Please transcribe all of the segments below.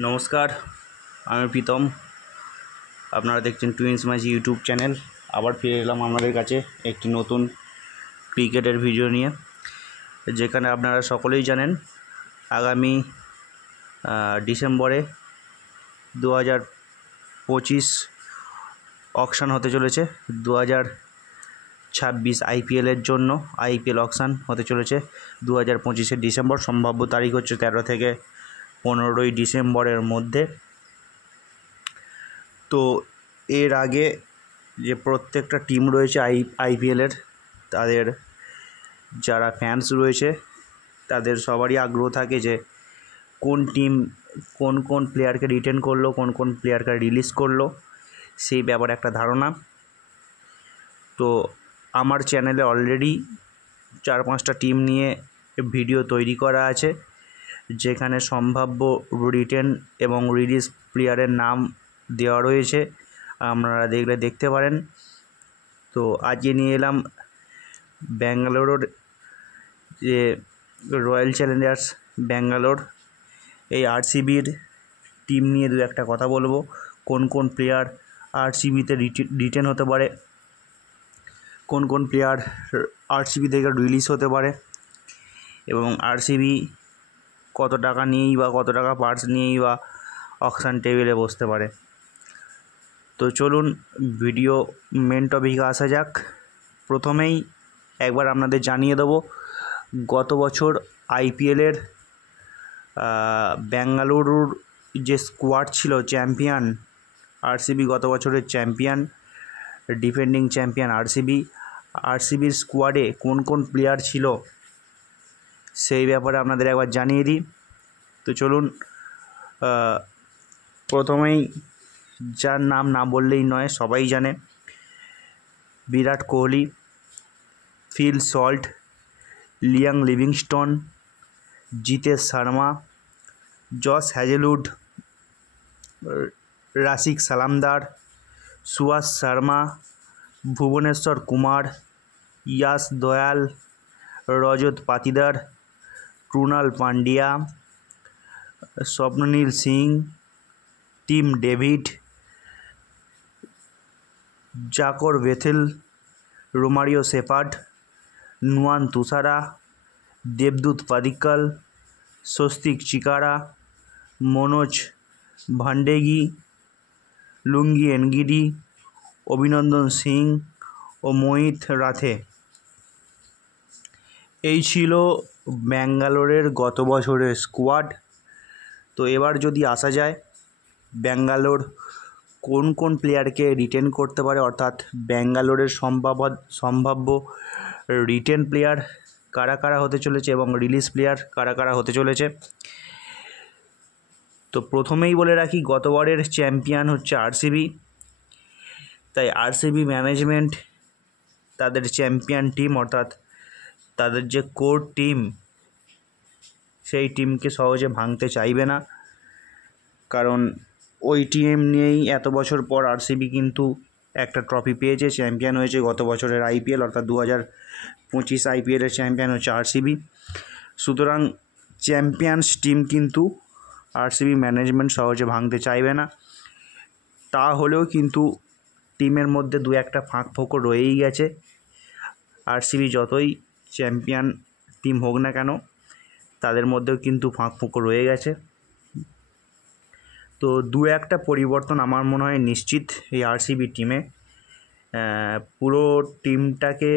নমস্কার, আমি প্রীতম। আপনারা দেখছেন টুইন্স মাঝি ইউটিউব চ্যানেল। আবার ফিরে এলাম আপনাদের কাছে একটি নতুন ক্রিকেটের ভিডিও নিয়ে, যেখানে আপনারা সকলেই জানেন আগামী ডিসেম্বরে 2025 অকশান হতে চলেছে। 2026 আইপিএলের জন্য আইপিএল অকশান হতে চলেছে 2025 ডিসেম্বর। সম্ভাব্য তারিখ হচ্ছে 13 থেকে 15 ডিসেম্বরের মধ্যে। তো এর আগে যে প্রত্যেকটা টিম রয়েছে আইপিএলের, তাদের যারা ফ্যান্স রয়েছে তাদের সবারই আগ্রহ থাকে যে কোন টিম কোন কোন প্লেয়ারকে রিটেন করলো, কোন কোন প্লেয়ারকে রিলিজ করলো, সেই ব্যাপারে একটা ধারণা। তো আমার চ্যানেলে অলরেডি 4-5টা টিম নিয়ে ভিডিও তৈরি করা আছে, যেখানে সম্ভাব্য রিটেন এবং রিলিজ প্লেয়ারের নাম দেওয়া রয়েছে, আপনারা দেখতে পারেন। তো আজকে নিয়ে এলাম ব্যাঙ্গালোরের যে রয়্যাল চ্যালেঞ্জার্স ব্যাঙ্গালোর, এই আরসিবির টিম নিয়ে দু একটা কথা বলবো। কোন কোন প্লেয়ার আরসিবিতে রিটেন হতে পারে, কোন কোন প্লেয়ার আরসিবি থেকে রিলিজ হতে পারে, এবং আরসিবি কত টাকা নিয়েই বা কত টাকা পার্স নিয়েই বা অকশান টেবিলে বসতে পারে। তো চলুন ভিডিও মেন টপিকে আসা যাক। প্রথমেই একবার আপনাদের জানিয়ে দেবো, গত বছর আইপিএলের বেঙ্গালুরুর যে স্কোয়াড ছিল চ্যাম্পিয়ন আরসিবি, গত বছরের চ্যাম্পিয়ন, ডিফেন্ডিং চ্যাম্পিয়ন আরসিবির স্কোয়াডে কোন কোন প্লেয়ার ছিল সেই ব্যাপারে আপনাদের একবার জানিয়ে দিই। তো চলুন, প্রথমেই যার নাম না বললেই নয়, সবাই জানে, Virat Kohli, Phil Salt, Liam Livingstone, Jitesh Sharma, Josh Hazlewood, Rasikh Salam Dar, Suyash Sharma, Bhuvneshwar Kumar, Yash Dayal, Rajat Patidar, Krunal Pandya, Swapnil Singh, Tim David, Jacob Bethell, Romario Shepherd, Nuwan Thushara, দেবদূত পাদিক্কল, স্বস্তিক চিকারা, মনোজ ভান্ডেগি, লুঙ্গি এনগিডি, অভিনন্দন সিং ও মোহিত রাথে। এই ছিল ব্যাঙ্গালোরের গত বছরের স্কোয়াড। তো এবার যদি আসা যায় ব্যাঙ্গালোর কোন কোন প্লেয়ারকে রিটেন করতে পারে, অর্থাৎ ব্যাঙ্গালোরের সম্ভাব্য রিটেন প্লেয়ার কারা কারা হতে চলেছে এবং রিলিজ প্লেয়ার কারা কারা হতে চলেছে। তো প্রথমেই বলে রাখি, গতবারের চ্যাম্পিয়ন হচ্ছে আরসিবি, তাই আরসিবি ম্যানেজমেন্ট তাদের চ্যাম্পিয়ন টিম, অর্থাৎ তাদের যে কোর টিম, সেই টিমকে সহজে ভাঙতে চাইবে না, কারণ ওই টিম নিয়েই এত বছর পর আরসিবি কিন্তু একটা ট্রফি পেয়েছে, চ্যাম্পিয়ন হয়েছে। গত বছরের আইপিএল অর্থাৎ 2025 আইপিএলের চ্যাম্পিয়ন হচ্ছে আরসিবি। সুতরাং চ্যাম্পিয়ন্স টিম কিন্তু আরসিবি ম্যানেজমেন্ট সহজে ভাঙতে চাইবে না। তা হলেও কিন্তু টিমের মধ্যে দু একটা ফাঁক ফোকর রয়েই গেছে। আরসিবি যতই চ্যাম্পিয়ন টিম হোক না কেন, তাদের মধ্যেও কিন্তু ফাঁক ফোকর রয়ে গেছে। তো দু একটা পরিবর্তন আমার মনে হয় নিশ্চিত এই আরসিবি টিমে। পুরো টিমটাকে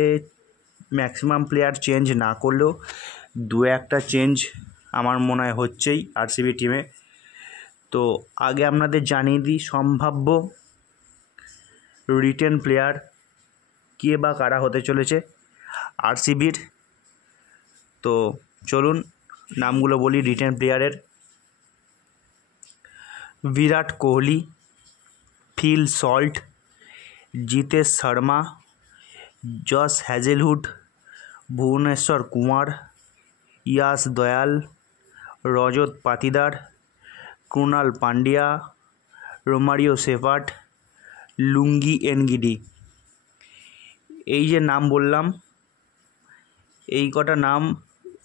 ম্যাক্সিমাম প্লেয়ার চেঞ্জ না করলেও দু একটা চেঞ্জ আমার মনে হয় হচ্ছেই আরসিবি টিমে। তো আগে আপনাদের জানিয়ে দিই সম্ভাব্য রিটেন প্লেয়ার কে বা কারা হতে চলেছে আরসিবির। তো চলুন নামগুলো বলি রিটেন প্লেয়ারের। Virat Kohli, Phil Salt, Jitesh Sharma, Josh Hazlewood, Bhuvneshwar Kumar, Yash Dayal, Rajat Patidar, Krunal Pandya, Romario Shepherd, Lungi Ngidi. এই যে নাম বললাম,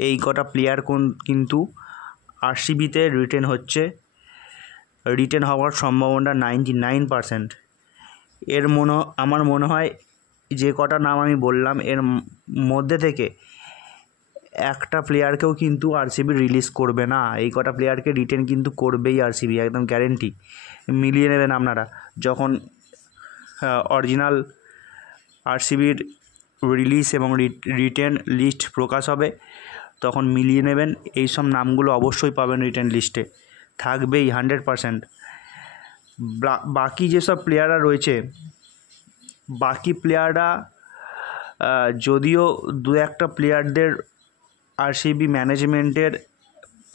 এই কটা প্লেয়ার কিন্তু আরসিবিতে রিটেন হচ্ছে রিটেন হওয়ার সম্ভাবনা 99%। আমার মনে হয় যে কটা নাম আমি বললাম এর মধ্যে থেকে একটা প্লেয়ারকেও কিন্তু আরসিবি রিলিজ করবে না। এই কটা প্লেয়ারকে রিটেন কিন্তু করবেই আরসিবি, একদম গ্যারেন্টি। মিলিয়ে নেবেন আপনারা যখন অরিজিনাল আরসিবির রিলিজ এবং রিটেন লিস্ট প্রকাশ হবে, তখন মিলিয়ে নেবেন। এই সব নামগুলো অবশ্যই পাবেন রিটেন লিস্টে, থাকবেই 100%। বাকি যেসব প্লেয়াররা রয়েছে, বাকি প্লেয়াররা যদিও দু একটা প্লেয়ারদের আরসিবি ম্যানেজমেন্টের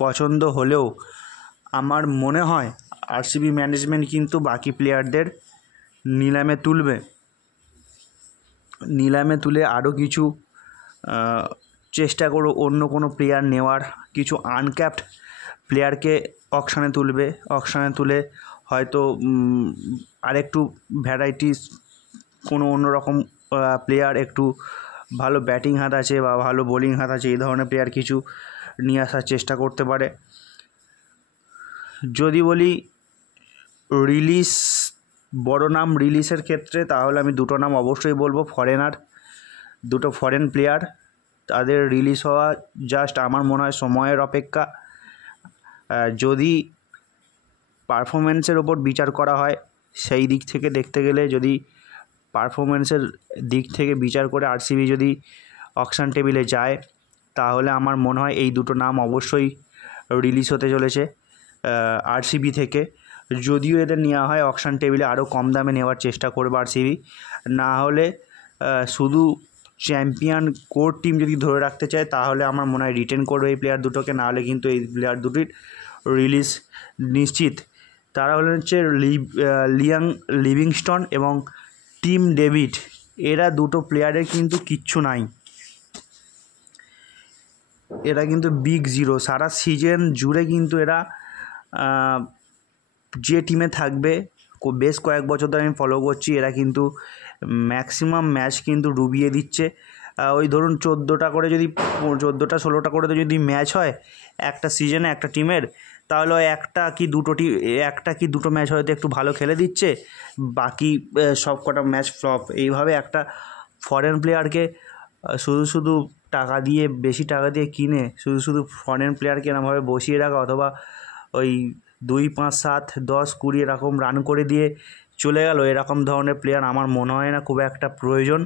পছন্দ হলেও আমার মনে হয় আরসিবি ম্যানেজমেন্ট কিন্তু বাকি প্লেয়ারদের নিলামে তুলে আরও কিছু চেষ্টা করো অন্য কোনো প্লেয়ার নেওয়ার। কিছু আনক্যাপড প্লেয়ারকে অকশানে তুলে হয়তো আরেকটু ভ্যারাইটিস কোনো অন্যরকম প্লেয়ার, একটু ভালো ব্যাটিং হাত আছে বা ভালো বোলিং হাত আছে, এই ধরনের প্লেয়ার কিছু নিয়ে আসার চেষ্টা করতে পারে। যদি বলি রিলিজ, বড় নাম রিলিজের ক্ষেত্রে, তাহলে আমি দুটো নাম অবশ্যই বলবো। দুটো ফরেন প্লেয়ার, তাদের রিলিজ হওয়া জাস্ট আমার মনে হয় সময়ের অপেক্ষা। যদি পারফরমেন্সের ওপর বিচার করা হয়, সেই দিক থেকে দেখতে গেলে, যদি পারফরমেন্সের দিক থেকে বিচার করে আরসিবি যদি অকশন টেবিলে যায়, তাহলে আমার মনে হয় এই দুটো নাম অবশ্যই রিলিজ হতে চলেছে আরসিবি থেকে। যদিও এদের নেওয়া হয় অকশন টেবিলে আরও কম দামে নেওয়ার চেষ্টা করবে আরসিবি, না হলে শুধু চ্যাম্পিয়ন কোর টিম যদি ধরে রাখতে চায়, তাহলে আমার মনে হয় রিটেন করবে এই প্লেয়ার দুটোকে, না হলে কিন্তু এই প্লেয়ার দুটির রিলিজ নিশ্চিত। তারা হলেন হচ্ছে লিয়াং লিভিংস্টন এবং টিম ডেভিড। এরা দুটো প্লেয়ারের কিন্তু কিচ্ছু নাই, এরা কিন্তু বিগ জিরো। সারা সিজন জুড়ে কিন্তু এরা যে টিমে থাকবে, বেশ কয়েক বছর ধরে আমি ফলো করছি, এরা কিন্তু ম্যাক্সিমাম ম্যাচ কিন্তু ডুবিয়ে দিচ্ছে। ওই ধরুন 14টা 16টা করে যদি ম্যাচ হয় একটা সিজনে একটা টিমের, তাহলে ওই একটা কি দুটো ম্যাচ হয়তো একটু ভালো খেলে দিচ্ছে, বাকি সব কটা ম্যাচ ফ্লপ। এইভাবে একটা ফরেন প্লেয়ারকে শুধু বেশি টাকা দিয়ে কিনে শুধু ফরেন প্লেয়ারকে এরকমভাবে বসিয়ে রাখা, অথবা ওই 2, 5, 7, 10, 20 এরকম রান করে দিয়ে চলে গেল, এরকম ধরনের প্লেয়ার আমার মনে হয় না খুব একটা প্রয়োজন।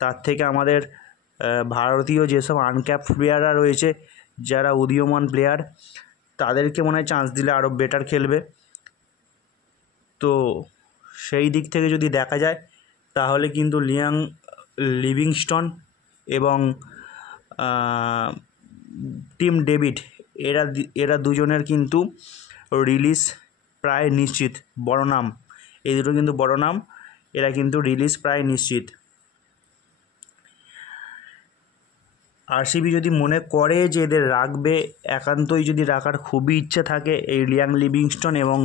তার থেকে আমাদের ভারতীয় যেসব আনক্যাপড প্লেয়াররা রয়েছে, যারা উদীয়মান প্লেয়ার, তাদেরকে মনে হয় চান্স দিলে আরও বেটার খেলবে। তো সেই দিক থেকে যদি দেখা যায়, তাহলে কিন্তু লিভিংস্টন এবং টিম ডেভিড, এরা দুজনের কিন্তু রিলিজ প্রায় নিশ্চিত। বড় নাম, এই দুটো কিন্তু বড় নাম, এরা কিন্তু রিলিজ প্রায় নিশ্চিত। আরসিবি যদি মনে করে যে এদের রাখবে, একান্তই যদি রাখার খুবই ইচ্ছে থাকে এই লিভিংস্টন এবং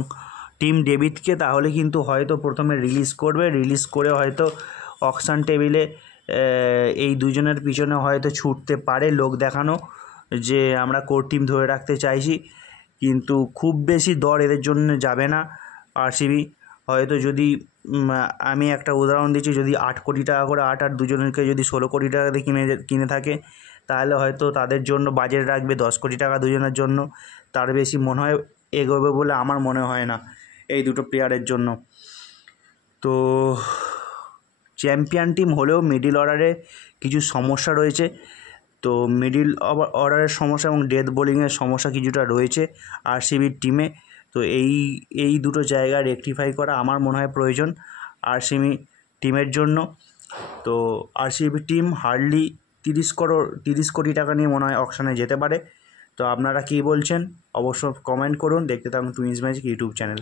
টিম ডেভিডকে, তাহলে কিন্তু হয়তো প্রথমে রিলিজ করে হয়তো অকশন টেবিলে এই দুজনের পিছনে হয়তো ছুটতে পারে লোক দেখানো যে আমরা কোর টিম ধরে রাখতে চাইছি, কিন্তু খুব বেশি দর এদের জন্য যাবে না আরসিবি। হয়তো যদি আমি একটা উদাহরণ দিচ্ছি, যদি 8 কোটি টাকা করে 8 আর দুজনকে যদি 16 কোটি টাকা দিয়ে কিনে থাকে, তাহলে হয়তো তাদের জন্য বাজেট রাখবে 10 কোটি টাকা দুজনের জন্য। তার বেশি মনে হয় এগোবে বলে আমার মনে হয় না এই দুটো প্লেয়ারের জন্য। তো চ্যাম্পিয়ন টিম হলেও মিডিল অর্ডারে কিছু সমস্যা রয়েছে। তো মিডিল অর্ডারের সমস্যা এবং ডেথ বোলিংয়ের সমস্যা কিছুটা রয়েছে আরসিবির টিমে। তো এই দুটো জায়গা রেকটিফাই করা আমার মনে হয় প্রয়োজন আরসিবি টিমের জন্য। তো আরসিবি টিম হার্ডলি 30 কোটি টাকা নিয়ে মনে হয় অকশনে যেতে পারে। তো আপনারা কী বলছেন অবশ্য কমেন্ট করুন। দেখতে থাকুন টুইন্স ম্যাজিক ইউটিউব চ্যানেল।